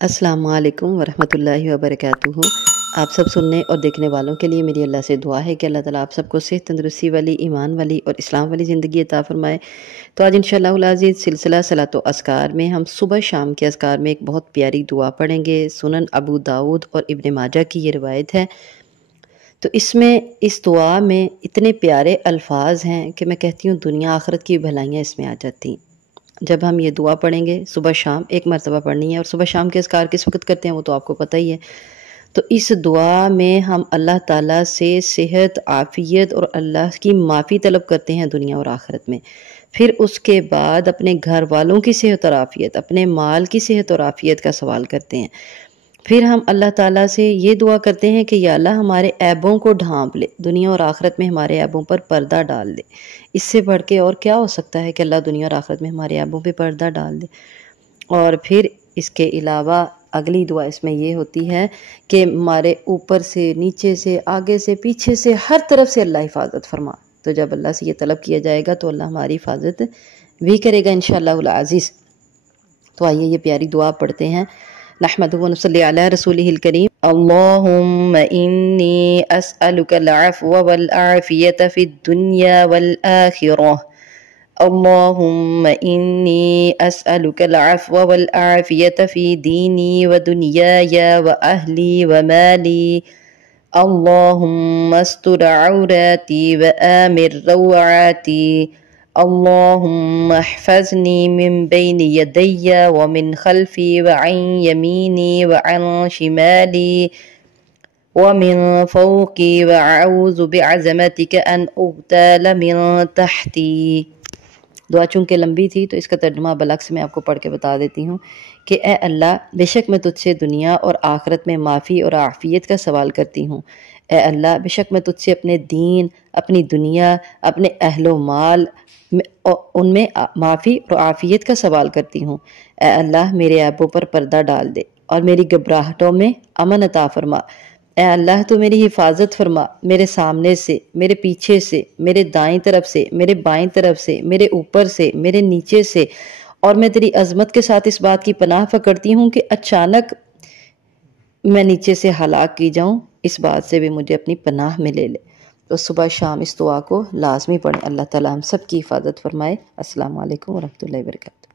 السلام علیکم ورحمۃ اللہ وبرکاتہ۔ آپ سب سننے اور دیکھنے والوں کے لیے میری اللہ سے دعا ہے کہ اللہ تعالیٰ آپ سب کو صحت، تندرستی والی، ایمان والی اور اسلام والی زندگی عطا فرمائے۔ تو آج انشاءاللہ العزیز سلسلہ صلاۃ و اذکار میں ہم صبح شام کے اذکار میں ایک بہت پیاری دعا پڑھیں گے۔ سنن ابو داؤد اور ابن ماجہ کی یہ روایت ہے۔ تو اس دعا میں اتنے پیارے الفاظ ہیں کہ میں کہتی ہوں دنیا آخرت کی بھلائیاں اس میں آ جاتی ہیں۔ جب ہم یہ دعا پڑھیں گے صبح شام ایک مرتبہ پڑھنی ہے، اور صبح شام کے اذکار کس وقت کرتے ہیں وہ تو آپ کو پتہ ہی ہے۔ تو اس دعا میں ہم اللہ تعالیٰ سے صحت، عافیت اور اللہ کی معافی طلب کرتے ہیں دنیا اور آخرت میں۔ پھر اس کے بعد اپنے گھر والوں کی صحت اور عافیت، اپنے مال کی صحت اور عافیت کا سوال کرتے ہیں۔ پھر ہم اللہ تعالیٰ سے یہ دعا کرتے ہیں کہ یا اللہ ہمارے عیبوں کو ڈھانپ لے، دنیا اور آخرت میں ہمارے عیبوں پر پردہ ڈال دے۔ اس سے بڑھ کے اور کیا ہو سکتا ہے کہ اللہ دنیا اور آخرت میں ہمارے عیبوں پہ پردہ ڈال دے۔ اور پھر اس کے علاوہ اگلی دعا اس میں یہ ہوتی ہے کہ ہمارے اوپر سے، نیچے سے، آگے سے، پیچھے سے، ہر طرف سے اللہ حفاظت فرما۔ تو جب اللہ سے یہ طلب کیا جائے گا تو اللہ ہماری حفاظت بھی کرے گا انشاءاللہ العزیز۔ تو آئیے یہ پیاری دعا پڑھتے ہیں۔ نحمدہ و نصلی علی رسولہ الکریم۔ اللہم انی اسألک العفو والعافیت فی الدنیا والآخرہ۔ اللہم انی اسألک العفو والعافیت فی دینی ودنیای واہلی ومالی۔ اللہم استر عوراتی وآمر روعاتی۔ اللہم احفظنی من بین یدی ومن خلفی وعن یمینی وعن شمالی ومن فوقی واعوذ بعظمتک ان اغتال من تحتی۔ دعا چونکہ لمبی تھی تو اس کا ترجمہ بالعکس میں آپ کو پڑھ کے بتا دیتی ہوں کہ اے اللہ بے شک میں تجھ سے دنیا اور آخرت میں معافی اور عافیت کا سوال کرتی ہوں۔ اے اللہ بے شک میں تجھ سے اپنے دین، اپنی دنیا، اپنے اہل و مال ان میں معافی اور عافیت کا سوال کرتی ہوں۔ اے اللہ میرے عیبوں پر پردہ ڈال دے اور میری گھبراہٹوں میں امن عطا فرما۔ اے اللہ تو میری حفاظت فرما، میرے سامنے سے، میرے پیچھے سے، میرے دائیں طرف سے، میرے بائیں طرف سے، میرے اوپر سے، میرے نیچے سے۔ اور میں تیری عظمت کے ساتھ اس بات کی پناہ پکڑتی ہوں کہ اچانک میں نیچے سے ہلاک کی جاؤں، اس بات سے بھی مجھے اپنی پناہ میں لے لے۔ تو صبح شام اس دعا کو لازمی پڑھیں۔ اللہ تعالیٰ ہم سب کی حفاظت فرمائے۔ السلام علیکم ورحمۃ اللہ وبرکاتہ۔